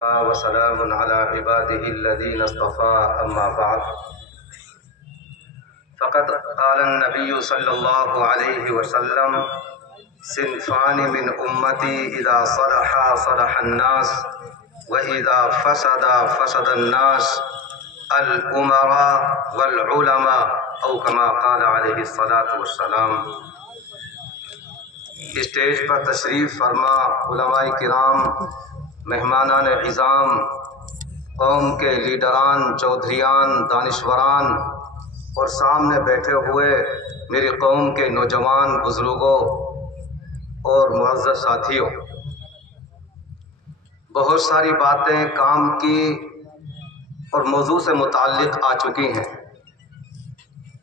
وسلام على عباده الذين اصطفى أما بعد فقد قال النبي صلى الله عليه وسلم صنفان من أمتي إذا صلحا صلح الناس وإذا فسد الناس الأمراء والعلماء أو كما قال عليه الصلاة والسلام۔ اسٹیج پر تشریف فرما علماء کرام، مہمانان عظام، قوم کے لیڈران، چودھریان، دانشوران اور سامنے بیٹھے ہوئے میری قوم کے نوجوان بزرگوں اور معزز ساتھیوں، بہت ساری باتیں کام کی اور موضوع سے متعلق آ چکی ہیں،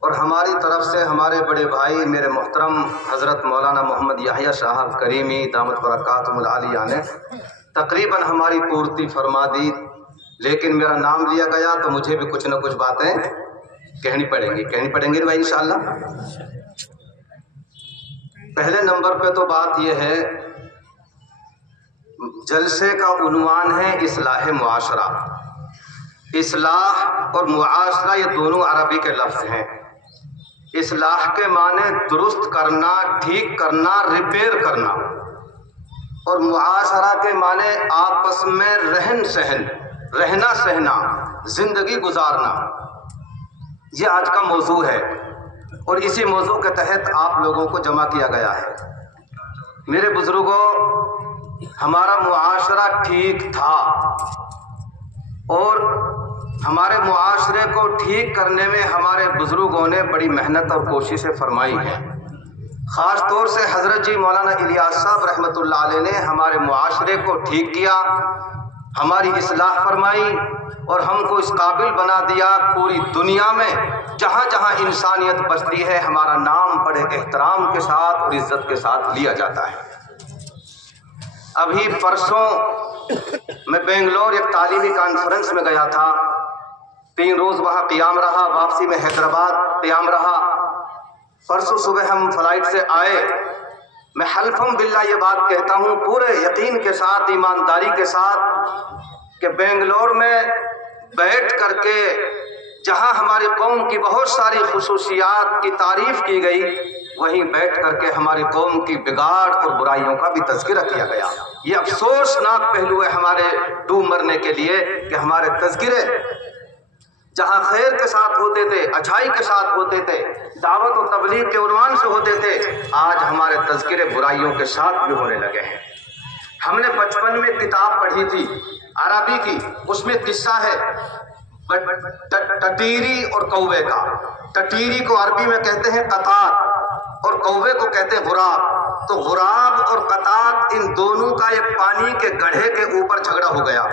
اور ہماری طرف سے ہمارے بڑے بھائی میرے محترم حضرت مولانا محمد یحییٰ صاحب کریمی دامت برکاتہم العالیہ نے تقریباً ہماری پورتی فرما دی، لیکن میرا نام لیا گیا تو مجھے بھی کچھ نہ کچھ باتیں کہنی پڑیں گی بھائی انشاءاللہ۔ پہلے نمبر پہ تو بات یہ ہے، جلسے کا عنوان ہے اصلاح معاشرہ۔ اصلاح اور معاشرہ یہ دونوں عربی کے لفظ ہیں۔ اصلاح کے معنی درست کرنا، ٹھیک کرنا، ریپیئر کرنا، اور معاشرہ کے معنی آپس میں رہن سہن، رہنا سہنا، زندگی گزارنا۔ یہ آج کا موضوع ہے اور اسی موضوع کے تحت آپ لوگوں کو جمع کیا گیا ہے۔ میرے بزرگوں، ہمارا معاشرہ ٹھیک تھا اور ہمارے معاشرے کو ٹھیک کرنے میں ہمارے بزرگوں نے بڑی محنت اور کوششیں فرمائی ہیں۔ خاص طور سے حضرت جی مولانا الیاس صاحب رحمۃ اللہ علیہ نے ہمارے معاشرے کو ٹھیک کیا، ہماری اصلاح فرمائی اور ہم کو اس قابل بنا دیا پوری دنیا میں جہاں جہاں انسانیت بستی ہے ہمارا نام بڑے احترام کے ساتھ اور عزت کے ساتھ لیا جاتا ہے۔ ابھی پرسوں میں بنگلور ایک تعلیمی کانفرنس میں گیا تھا، 3 روز وہاں قیام رہا، واپسی میں حیدرآباد قیام رہا۔ پرسوں صبح ہم فلائٹ سے آئے۔ میں حلفم باللہ یہ بات کہتا ہوں پورے یقین کے ساتھ، ایمانداری کے ساتھ، کہ بنگلور میں بیٹھ کر کے جہاں ہماری قوم کی بہت ساری خصوصیات کی تعریف کی گئی، وہیں بیٹھ کر کے ہماری قوم کی بگاڑ اور برائیوں کا بھی تذکرہ کیا گیا۔ یہ افسوسناک پہلو ہے ہمارے ڈوب مرنے کے لیے کہ ہمارے تذکرے جہاں خیر کے ساتھ ہوتے تھے، اچھائی کے ساتھ ہوتے تھے، دعوت و تبلیغ کے عنوان سے ہوتے تھے، آج ہمارے تذکرے برائیوں کے ساتھ بھی ہونے لگے ہیں۔ ہم نے بچپن میں کتاب پڑھی تھی عربی کی، اس میں قصہ ہے ٹٹیری اور کوے کا۔ ٹٹیری کو عربی میں کہتے ہیں قطات اور کوے کو کہتے ہیں غراب۔ تو غراب اور قطات ان دونوں کا ایک پانی کے گڑھے کے اوپر جھگڑا ہو گیا۔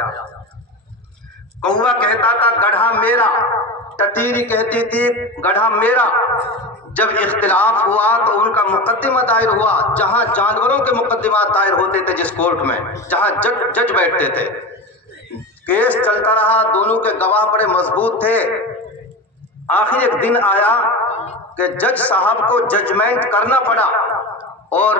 کوا کہتا تھا گڑھا میرا، ٹٹیری کہتی تھی گڑھا میرا۔ جب اختلاف ہوا تو ان کا مقدمہ دائر ہوا، جہاں جانوروں کے مقدمات دائر ہوتے تھے جس کورٹ میں، جہاں جج بیٹھتے تھے۔ کیس چلتا رہا، دونوں کے گواہ بڑے مضبوط تھے۔ آخر ایک دن آیا کہ جج صاحب کو ججمنٹ کرنا پڑا، اور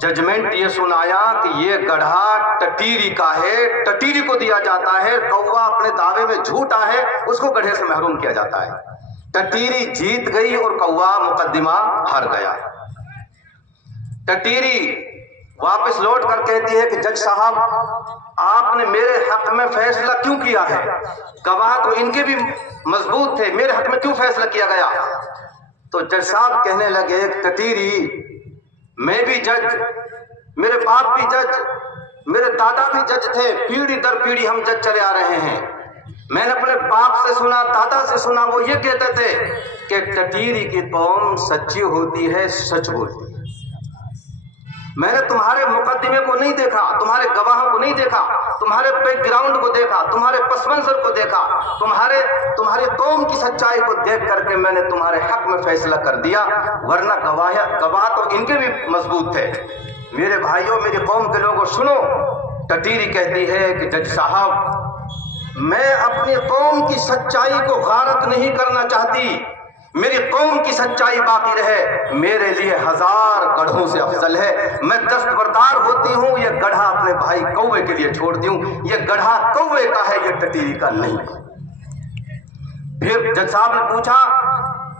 ججمنٹ یہ سنایا کہ یہ گڑھا ٹٹیری کا ہے، ٹٹیری کو دیا جاتا ہے، کوا اپنے دعوے میں جھوٹا ہے، اس کو گڑھے سے محروم کیا جاتا ہے۔ ٹٹیری جیت گئی اور کوا مقدمہ ہار گیا۔ ٹٹیری واپس لوٹ کر کہتی ہے کہ جج صاحب آپ نے میرے حق میں فیصلہ کیوں کیا ہے؟ گواہ تو ان کے بھی مضبوط تھے، میرے حق میں کیوں فیصلہ کیا گیا؟ تو جج صاحب کہنے لگے ٹٹیری میں بھی جج، میرے باپ بھی جج، میرے دادا بھی جج تھے، پیڑھی در پیڑھی ہم جج چلے آ رہے ہیں۔ میں نے اپنے باپ سے سنا، دادا سے سنا، وہ یہ کہتے تھے کہ ٹٹیری کی قوم سچی ہوتی ہے، سچ بولتی ہے۔ میں نے تمہارے مقدمے کو نہیں دیکھا، تمہارے گواہوں کو نہیں دیکھا، تمہارے بیک گراؤنڈ کو دیکھا، تمہارے پس منظر کو دیکھا، تمہاری قوم کی سچائی کو دیکھ کر کے میں نے تمہارے حق میں فیصلہ کر دیا، ورنہ گواہ تو ان کے بھی مضبوط تھے۔ میرے بھائیوں، میری قوم کے لوگوں سنو، ٹٹیری کہتی ہے کہ جج صاحب میں اپنی قوم کی سچائی کو غارت نہیں کرنا چاہتی، میری قوم کی سچائی باقی رہے میرے لیے 1000 گڑھوں سے افضل ہے۔ میں دستبردار ہوتی ہوں، یہ گڑھا اپنے بھائی کوے کے لیے چھوڑتی ہوں، یہ گڑھا کوے کا ہے، یہ ٹٹیری کا نہیں۔ پھر جج صاحب نے پوچھا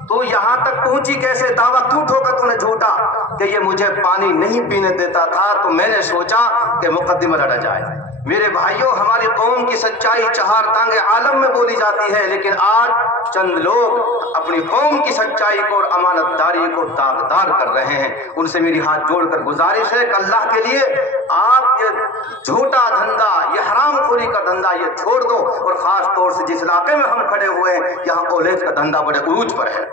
تو یہاں تک پہنچی کیسے؟ دعویٰ کیوں ٹھوکا تو نے جھوٹا کہ یہ مجھے پانی نہیں پینے دیتا تھا، تو میں نے سوچا کہ مقدمہ لڑا جائے۔ میرے بھائیوں، ہماری قوم کی سچائی 4 تانگے عالم میں بولی جاتی ہے، لیکن آج چند لوگ اپنی قوم کی سچائی کو اور امانت داری کو داغدار کر رہے ہیں۔ ان سے میری ہاتھ جوڑ کر گزارش ہے کہ اللہ کے لیے آپ یہ جھوٹا دھندا، یہ حرام خوری کا دھندا یہ چھوڑ دو، اور خاص طور سے جس علاقے میں ہم کھڑے ہوئے ہیں یہاں اولیکس کا دھندا بڑے عروج پر ہے۔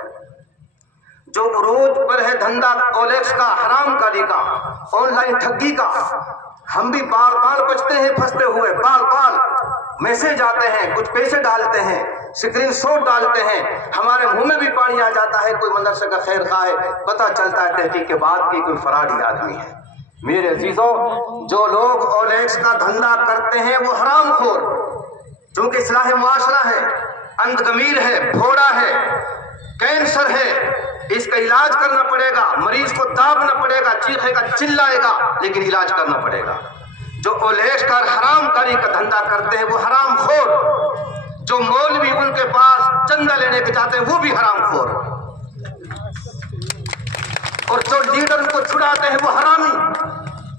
جو عروج پر ہے دھندا اولیکس کا، حرام کاری کا، آن لائن ٹھگی کا، ہم بھی بار بار بچتے ہیں پھنستے ہوئے، بار بار میسج آتے ہیں، کچھ پیسے ڈالتے ہیں، اسکرین شاٹ ڈالتے ہیں، ہمارے منہ میں بھی پانی آ جاتا ہے، کوئی مدرسے کا خیر خواہ ہے، پتہ چلتا ہے تحقیق کے بعد کہ کوئی فراڈی آدمی ہے۔ میرے عزیزوں، جو لوگ اولیکس کا دھندا کرتے ہیں وہ حرام خور، چونکہ اصلاح معاشرہ ہے، اندگمیر ہے، پھوڑا ہے، کینسر ہے، اس کا علاج کرنا پڑے گا، مریض کو دابنا پڑے گا، چیخے گا، چلائے گا، لیکن علاج کرنا پڑے گا۔ جو اولیکس کا حرام کاری کا دھندا کرتے ہیں وہ حرام خور، جو مولوی ان کے پاس چندہ لینے کے جاتے ہیں وہ بھی حرام خور، اور جو لیڈر ان کو چھڑاتے ہیں وہ حرامی۔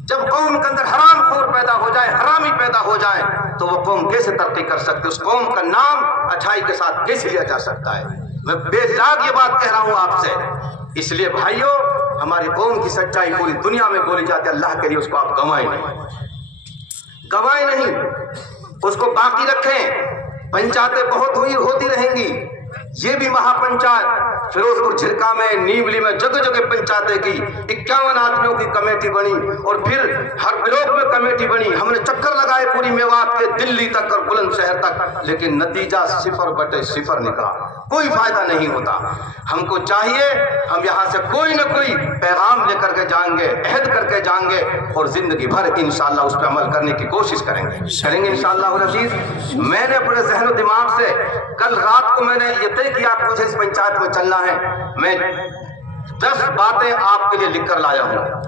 جب قوم کے اندر حرام خور پیدا ہو جائے، حرامی پیدا ہو جائے، تو وہ قوم کیسے ترقی کر سکتے؟ اس قوم کا نام اچھائی کے ساتھ کیسے لیا جا سکتا ہے؟ میں بے لاگ یہ بات کہہ رہا ہوں آپ سے۔ اس لیے بھائیوں، ہماری قوم کی سچائی پوری دنیا میں بولی جاتی ہے، اللہ کے لیے اس کو آپ گنوائیں نہیں، گنوائیں نہیں، اس کو باقی رکھیں۔ پنچایتیں بہت ہوتی رہیں گی، یہ بھی مہا پنچایت فیروز پور جھرکا میں، نیولی میں جگہ جگہ پنچایتیں کی، 51 آدمیوں کی کمیٹی بنی، اور پھر ہر بلاک میں کمیٹی بنی، ہم نے چکر لگائے پوری میوات کے دلی تک اور بلند شہر تک، لیکن نتیجہ 0/0 نکلا، کوئی فائدہ نہیں ہوتا۔ ہم کو چاہیے ہم یہاں سے کوئی نہ کوئی پیغام لے کر کے جائیں گے، عہد کر کے جائیں گے، اور زندگی بھر انشاءاللہ اس پہ عمل کرنے کی کوشش کریں گے انشاءاللہ العزیز۔ میں نے اپنے ذہن و دماغ سے کل رات کو میں نے یہ طے کیا کہ مجھے اس پنچایت میں چلنا ہے، میں 10 باتیں آپ کے لیے لکھ کر لایا ہوں،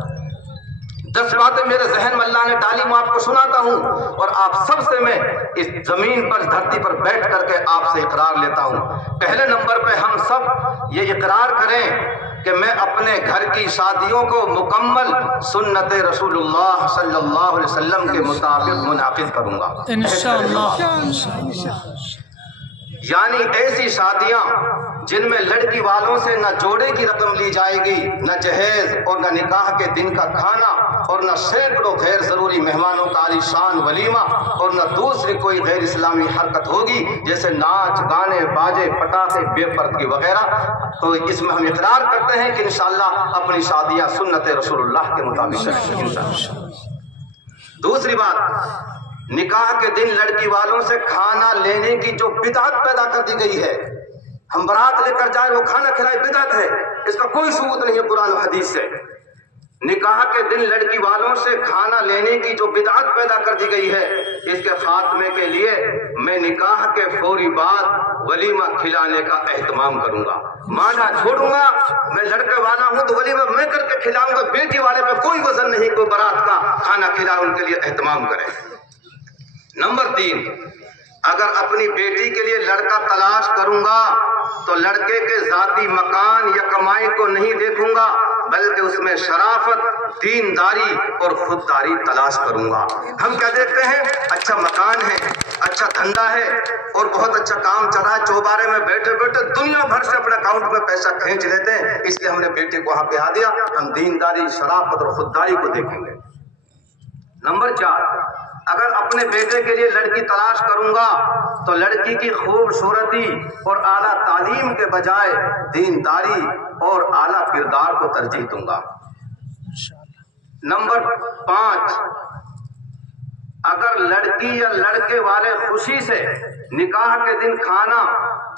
10 باتیں میرے ذہن میں اللہ نے ڈالی، میں آپ کو سناتا ہوں، اور آپ سب سے میں اس زمین پر، دھرتی پر بیٹھ کر کے آپ سے اقرار لیتا ہوں۔ پہلے نمبر پہ ہم سب یہ اقرار کریں کہ میں اپنے گھر کی شادیوں کو مکمل سنت رسول اللہ صلی اللہ علیہ وسلم کے مطابق منعقد کروں گا انشاءاللہ۔ یعنی ایسی شادیاں جن میں لڑکی والوں سے نہ جوڑے کی رقم لی جائے گی، نہ جہیز اور نہ نکاح کے دن کا کھانا، اور نہ سینکڑوں غیر ضروری مہمانوں کا عالیشان ولیمہ، اور نہ دوسری کوئی غیر اسلامی حرکت ہوگی جیسے ناچ، گانے، باجے، پٹاخے، بے پردگی وغیرہ۔ تو اس میں ہم اقرار کرتے ہیں کہ انشاءاللہ اپنی شادیاں سنت رسول اللہ کے مطابق ہیں۔ دوسری بات، نکاح کے دن لڑکی والوں سے کھانا لینے کی جو بدعت پیدا کر دی گئی ہے، ہم برات لے کر جائیں وہ کھانا کھلائے، بدعت ہے، اس کا کوئی ثبوت نہیں ہے قرآن و حدیث سے۔ نکاح کے دن لڑکی والوں سے کھانا لینے کی جو بدعت پیدا کر دی گئی ہے، اس کے خاتمے کے لیے میں نکاح کے فوری بعد ولیمہ کھلانے کا اہتمام کروں گا۔ مانا چھوڑوں گا، میں لڑکے والا ہوں تو ولیمہ میں کر کے کھلاؤں گا، بیٹی والے پہ کوئی وزن نہیں، کوئی برات کا کھانا کھلائے، ان کے لیے اہتمام کریں۔ نمبر 3، اگر اپنی بیٹی کے لیے لڑکا تلاش کروں گا تو لڑکے کے ذاتی مکان یا کمائی کو نہیں دیکھوں گا، بلکہ اس میں شرافت، دینداری اور خودداری تلاش کروں گا۔ ہم کیا دیکھتے ہیں؟ اچھا مکان ہے، اچھا دھندا ہے، اور بہت اچھا کام چل رہا ہے، چوبارے میں بیٹھے بیٹھے دنیا بھر سے اپنے اکاؤنٹ میں پیسہ کھینچ لیتے ہیں، اس لیے ہم نے بیٹے کو وہاں بہا دیا۔ ہم دینداری، شرافت اور خودداری کو دیکھیں گے۔ نمبر 4، اگر اپنے بیٹے کے لیے لڑکی تلاش کروں گا تو لڑکی کی خوبصورتی اور اعلیٰ تعلیم کے بجائے دینداری اور اعلیٰ کردار کو ترجیح دوں گا۔ نمبر 5، اگر لڑکی یا لڑکے والے خوشی سے نکاح کے دن کھانا،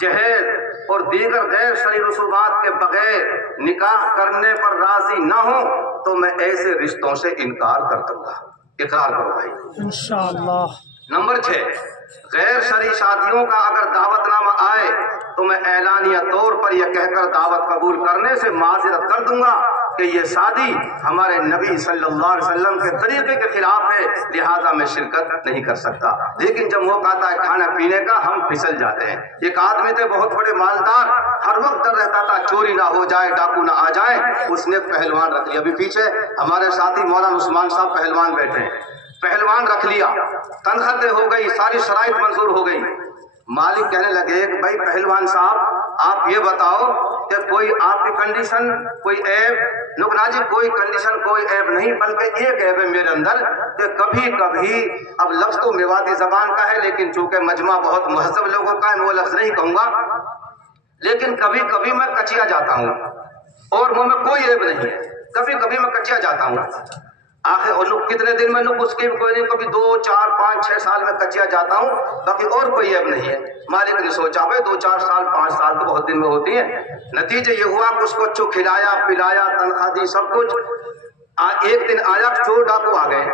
جہیز اور دیگر غیر شرعی رسومات کے بغیر نکاح کرنے پر راضی نہ ہوں تو میں ایسے رشتوں سے انکار کر دوں گا۔ اقرار کرو بھائی انشاءاللہ۔ نمبر 6، غیر شرعی شادیوں کا اگر دعوت نامہ آئے تو میں اعلانیہ طور پر یہ کہہ کر دعوت قبول کرنے سے معذرت کر دوں گا کہ یہ شادی ہمارے نبی صلی اللہ علیہ وسلم کے طریقے کے خلاف ہے، لہذا میں شرکت نہیں کر سکتا۔ لیکن جب موقع آتا ہے کھانا پینے کا ہم پھسل جاتے ہیں۔ ایک آدمی تھے بہت بڑے مالدار، ہر وقت ڈر رہتا تھا چوری نہ ہو جائے، ڈاکو نہ آ جائے، اس نے پہلوان رکھ لیا۔ ابھی پیچھے ہمارے ساتھی مولانا عثمان صاحب پہلوان بیٹھے ہیں، پہلوان رکھ لیا، تنخواہ طے ہو گئی، ساری شرائط منظور ہو گئی۔ مالک کہنے لگے کہ بھائی پہلوان صاحب آپ یہ بتاؤ کہ کوئی آپ کی کنڈیشن، کوئی عیب؟ نکنا جی کوئی کنڈیشن کوئی عیب نہیں، بلکہ ایک عیب ہے میرے اندر کہ کبھی کبھی، اب لفظ تو میوادی زبان کا ہے لیکن چونکہ مجمع بہت مہذب لوگوں کا ہے، وہ لفظ نہیں کہوں گا، لیکن کبھی کبھی میں کچیا جاتا ہوں اور منہ میں کوئی عیب نہیں ہے، کبھی کبھی میں کچیا جاتا ہوں۔ آخر اور کتنے دن میں اس کی کوئی نہیں، کبھی 2 4 5 6 سال میں کچیا جاتا ہوں، باقی اور کوئی عیب نہیں ہے۔ مالک نے سوچا بھائی 2 4 سال 5 سال تو بہت دن میں ہوتی ہیں۔ نتیجہ یہ ہوا کہ اس کو اچھو کھلایا پلایا، تنخواہ دی، سب کچھ۔ ایک دن آیا چور ڈاکو آ گئے،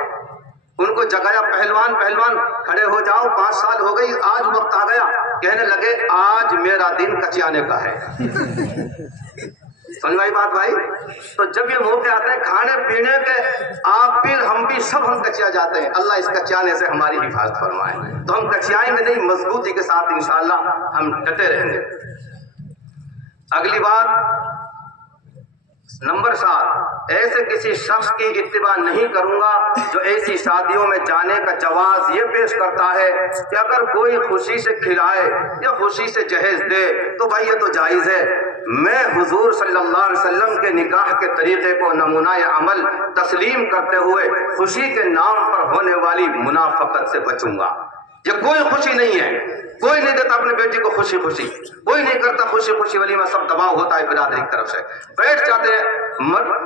ان کو جگایا، پہلوان پہلوان کھڑے ہو جاؤ، 5 سال ہو گئی، آج وقت آ گیا۔ کہنے لگے آج میرا دن کچیانے کا ہے۔ سمجھ میں بات بھائی؟ تو جب یہ موقع آتے ہیں کھانے پینے کے، آپ پھر ہم بھی سب ہم کچیا جاتے ہیں، اللہ اس کچیانے سے ہماری حفاظت فرمائے۔ تو ہم کچیائیں گے نہیں، مضبوطی کے ساتھ انشاءاللہ ہم ڈٹے رہیں گے۔ اگلی بات نمبر 7، ایسے کسی شخص کی اتباع نہیں کروں گا جو ایسی شادیوں میں جانے کا جواز یہ پیش کرتا ہے کہ اگر کوئی خوشی سے کھلائے یا خوشی سے جہیز دے تو بھائی یہ تو جائز ہے۔ میں حضور صلی اللہ علیہ وسلم کے نکاح کے طریقے کو نمونہ عمل تسلیم کرتے ہوئے خوشی کے نام پر ہونے والی منافقت سے بچوں گا۔ یہ کوئی خوشی نہیں ہے، کوئی نہیں دیتا اپنے بیٹی کو خوشی خوشی، کوئی نہیں کرتا خوشی خوشی ولیمہ، سب دباؤ ہوتا ہے برادری کی طرف سے، بیٹھ جاتے ہیں،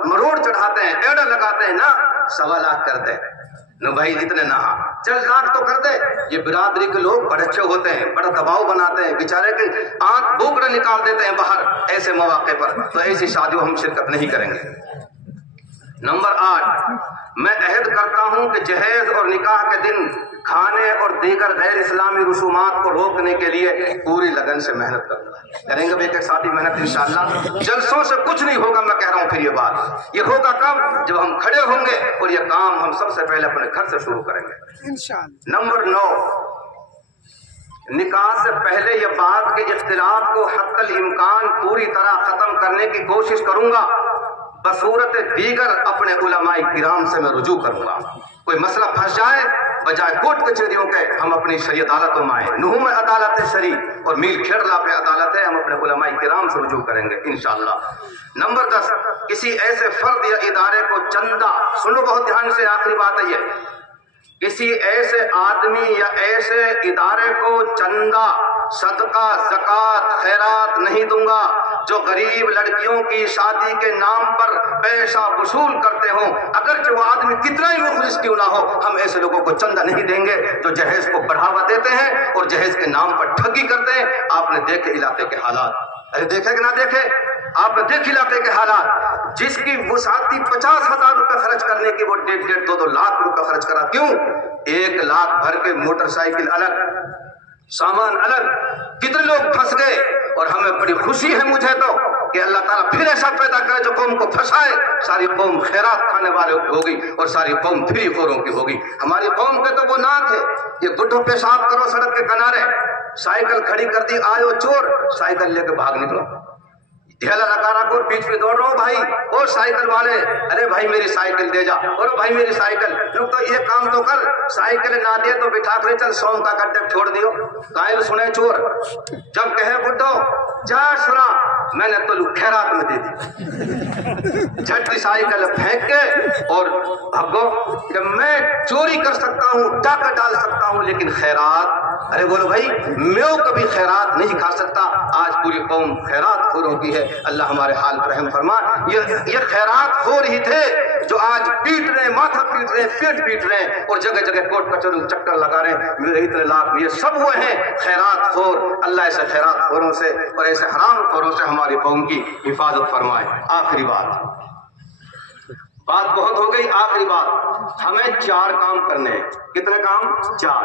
مروڑ چڑھاتے ہیں، ایڈا لگاتے ہیں نا، 1.25 لاکھ کرتے ہیں نو بھائی اتنے نہ، چل لاکھ تو کر دے۔ یہ برادری کے لوگ بڑے اچھے ہوتے ہیں، بڑا دباؤ بناتے ہیں، بیچارے کے آنکھ بوکڑے نکال دیتے ہیں باہر ایسے مواقع پر، تو ایسی شادیوں ہم شرکت نہیں کریں گے۔ نمبر 8، میں عہد کرتا ہوں کہ جہیز اور نکاح کے دن کھانے اور دیگر غیر اسلامی رسومات کو روکنے کے لیے پوری لگن سے محنت کریں گے۔ ایک ساتھی محنت انشاءاللہ، جلسوں سے کچھ نہیں ہوگا، میں کہہ رہا ہوں۔ پھر یہ بات یہ ہوگا کب؟ جب ہم کھڑے ہوں گے اور یہ کام ہم سب سے پہلے اپنے گھر سے شروع کریں گے انشاءاللہ۔ نمبر 9، نکاح سے پہلے یہ بات کہ اختلاف کو حتی الامکان پوری طرح ختم کرنے کی کوشش کروں گا، بصورت دیگر اپنے علماء کرام سے میں رجوع کروں گا۔ کوئی مسئلہ پھنس جائے، بجائے کوٹ کچہریوں کے ہم اپنی شرعی عدالتوں میں آئیں، نحو میں عدالت شرعی اور میل کھیڑلا پہ عدالت ہے، ہم اپنے علماء کرام سے رجوع کریں گے انشاءاللہ۔ نمبر 10، کسی ایسے فرد یا ادارے کو چندہ، سنو بہت دھیان سے، آخری بات ہے یہ، کسی ایسے آدمی یا ایسے ادارے کو چندہ، صدقہ، زکوٰۃ، خیرات نہیں دوں گا جو غریب لڑکیوں کی شادی کے نام پر پیسہ وصول کرتے ہوں، اگرچہ وہ آدمی کتنا ہی مخلص کیوں نہ ہو، ہم ایسے لوگوں کو چندہ نہیں دیں گے جو جہیز کو بڑھاوا دیتے ہیں اور جہیز کے نام پر ٹھگی کرتے ہیں۔ آپ نے دیکھے علاقے کے حالات، ارے دیکھے کہ نہ دیکھے؟ آپ نے دیکھ علاقے کے حالات، جس کی وسعت 50,000 روپے خرچ کرنے کی وہ 1.5 2 لاکھ روپے خرچ کرا، کیوں؟ 1 لاکھ بھر کے موٹر سائیکل الگ، سامان الگ، کتنے لوگ پھنس گئے۔ اور ہمیں بڑی خوشی ہے مجھے تو کہ اللہ تعالیٰ پھر ایسا پیدا کرے جو قوم کو پھنسائے، ساری قوم خیرات کھانے والے ہوگی اور ساری قوم فری خوروں کی ہوگی۔ ہماری قوم کے تو وہ نام تھے، یہ گڈھوں پیشاب کرو سڑک کے کنارے، سائیکل کھڑی کر دی، آئے چور، سائیکل لے کے بھاگ نکلو، ڈھیلا لگا رکھو اور پیچھے دوڑ رہو، بھائی اور سائیکل والے، ارے بھائی میری سائیکل دے جا، اور بھائی میری سائیکل، لوگ تو یہ کام تو کر، سائیکل نہ دے تو بٹھا کر چل 100 کا گڈھے چھوڑ دیو۔ قائل سنے چور، جب کہے بڈھو جا سنا، میں نے تو خیرات میں دے دی، جھٹ سائیکل پھینک کے اور بھگو کہ میں چوری کر سکتا ہوں، ڈاکہ ڈال سکتا ہوں، لیکن خیرات، ارے بولو بھائی میں کبھی خیرات نہیں کھا سکتا۔ آج پوری قوم خیرات خوروں کی ہے، اللہ ہمارے حال پر رحم فرما۔ یہ خیرات خور ہی تھے جو آج پیٹ رہے ہیں، ماتھا پیٹ رہے ہیں، پیٹ پیٹ رہے ہیں اور جگہ جگہ کوٹ کچہری چکر لگا رہے ہیں، میرے اتنے لاکھ، یہ سب وہ ہیں خیرات خور۔ اللہ ایسے خیرات خوروں سے اور ایسے حرام خوروں سے ہماری قوم کی حفاظت فرمائے۔ آخری بات بہت ہو گئی، آخری بات، ہمیں 4 کام کرنے ہیں۔ کتنے کام؟ 4۔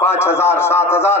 5,000 7,000,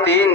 3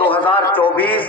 2024